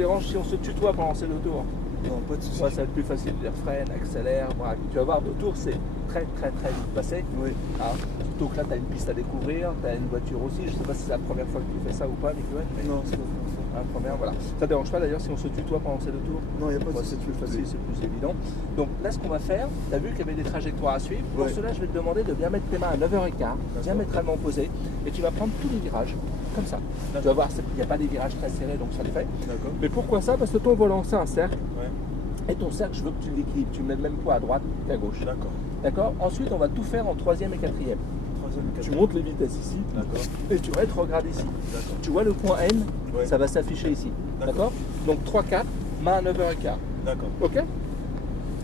dérange si on se tutoie pendant ces 2 tours? Non, pas de soucis. Ouais, ça va être plus facile de dire freine, accélère, braque. Tu vas voir, 2 tours, c'est très vite passé. Oui. Hein. Surtout que là, tu as une piste à découvrir, tu as une voiture aussi. Je ne sais pas si c'est la première fois que tu fais ça ou pas, Nicolas. Mais... Non, c'est pas ça. La première, voilà. Ça ne dérange pas d'ailleurs si on se tutoie pendant ces 2 tours? Non, il n'y a pas de Ouais, soucis. c'est plus facile, c'est plus évident. Donc là, ce qu'on va faire, tu as vu qu'il y avait des trajectoires à suivre. Pour Ouais. cela, je vais te demander de bien mettre tes mains à 9h15, diamétralement opposées, et tu vas prendre tous les virages, comme ça. Tu vas voir, il n'y a pas des virages très serrés, donc ça le fait. D'accord. Mais pourquoi ça? Parce que ton volant, c'est un cercle. Ouais. Et ton cercle, je veux que tu l'équilibres. Tu mets le même poids à droite qu'à gauche. D'accord. D'accord? Ensuite, on va tout faire en 3e et 4e. Tu montes les vitesses ici. D'accord. Et tu rétrogrades ici. D'accord. Tu vois le point N, Ouais. ça va s'afficher ici. D'accord? Donc 3-4, main à 9h15. D'accord. Ok?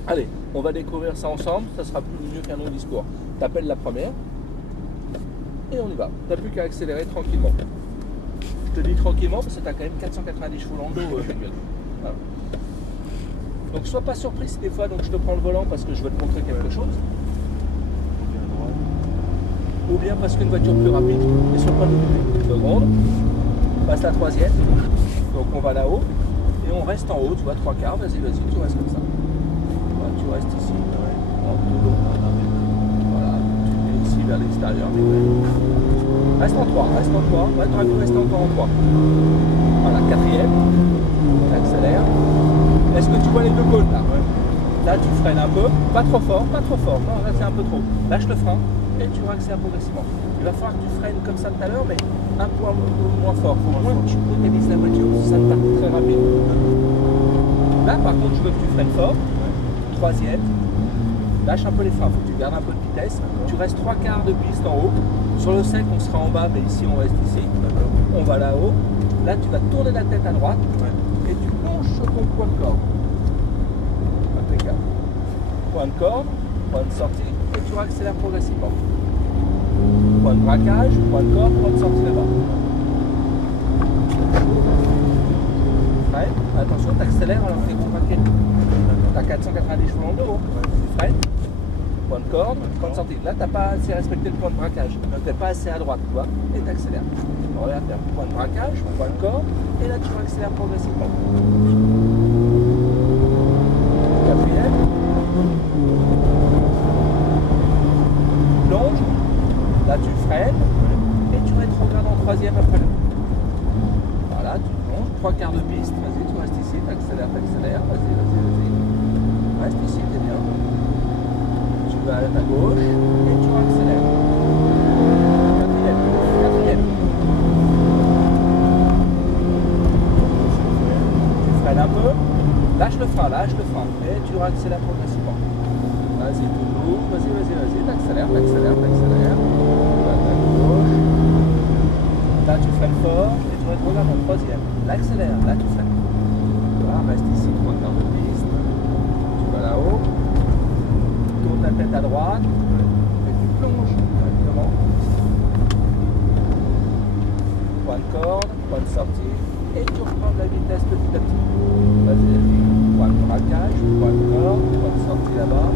Allez, on va découvrir ça ensemble. Ça sera plus mieux qu'un long discours. T'appelles la première. Et on y va. T'as plus qu'à accélérer tranquillement. Je te dis tranquillement parce que t'as quand même 490 chevaux dans le dos, Miguel. Voilà. Donc sois pas surpris si des fois donc je te prends le volant parce que je veux te montrer quelque chose. Ou bien parce qu'une voiture plus rapide est sur le point de doubler. Seconde, passe la 3e, donc on va là-haut, et on reste en haut, tu vois, 3/4, vas-y, tu restes comme ça. Voilà, tu restes ici, en tout long. Voilà, tu mets ici vers l'extérieur, reste en 3, ouais, tu aurais pu rester encore en 3. Voilà, 4e, accélère. Est-ce que tu vois les 2 cônes là? Là, tu freines un peu, pas trop fort, non, là c'est un peu trop. Lâche le frein. Et tu accélères progressivement. Il va falloir que tu freines comme ça tout à l'heure, mais un point moins fort. Il faut moins que tu brutalises la voiture, si ça te part très rapide. Là, par contre, je veux que tu freines fort. 3e. Lâche un peu les freins, il faut que tu gardes un peu de vitesse. Tu restes 3/4 de piste en haut. Sur le sec, on sera en bas, mais ici, on reste ici. On va là-haut. Là, tu vas tourner la tête à droite et tu plonges sur ton point de corde. Impeccable. Point de corde, point de sortie. Et tu accélères progressivement. Point de braquage, point de corde, point de sortie là-bas. Freine, attention, tu accélères alors que tu es contraqué. Tu as 490 chevaux en dos. Tu freines, point de corde, point de sortie. Là, tu n'as pas assez respecté le point de braquage. Tu n'es pas assez à droite, tu vois, et tu accélères. Regarde bien, point de braquage, point de corde, et là tu accélères progressivement. 4e. Plonge, là tu freines et tu rétrogrades en 3e après le. Voilà, tu plonges, 3/4 de piste, vas-y, tu restes ici, t'accélères, vas-y. Reste ici, t'es bien. Tu vas à ta gauche et tu accélères. 4e. Tu freines un peu, lâche le frein, et tu accélères progressivement. Vas-y, tout doux, vas-y, t'accélères. Tu vas à ta gauche. Là, tu freines fort et tu rétrogrades en 3e. L'accélère, là, tu freines. Voilà, reste ici, 3/4 de piste. Tu vas là-haut. Tourne ta tête à droite et tu plonges directement. Point de corde, point de sortie et tu reprends de la vitesse petit à petit. Vas-y, point de braquage, point de corde, point de sortie là-bas.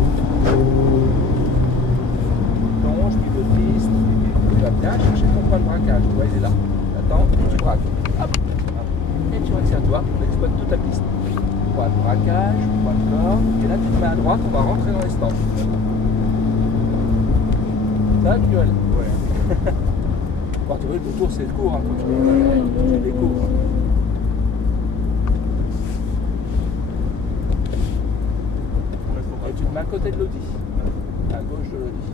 Plonge, milieu de piste. Tu vas bien chercher ton point de braquage. Tu vois, il est là. Attends, tu braques. Hop. Et tu accélères, toi, on exploite toute ta piste. Point de braquage, point de corde. Et là, tu te mets à droite, on va rentrer dans les stands. Ça, Miguel? Ouais. Bon, tu vois, le tour, c'est court, hein, quand tu découvres. Et tu te mets à côté de l'Audi, à gauche de l'Audi.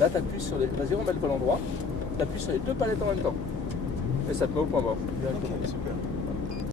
Là, tu appuies sur les. Vas-y, remets le volant droit. Tu appuies sur les 2 palettes en même temps. Et ça te met au point mort. Ok, super.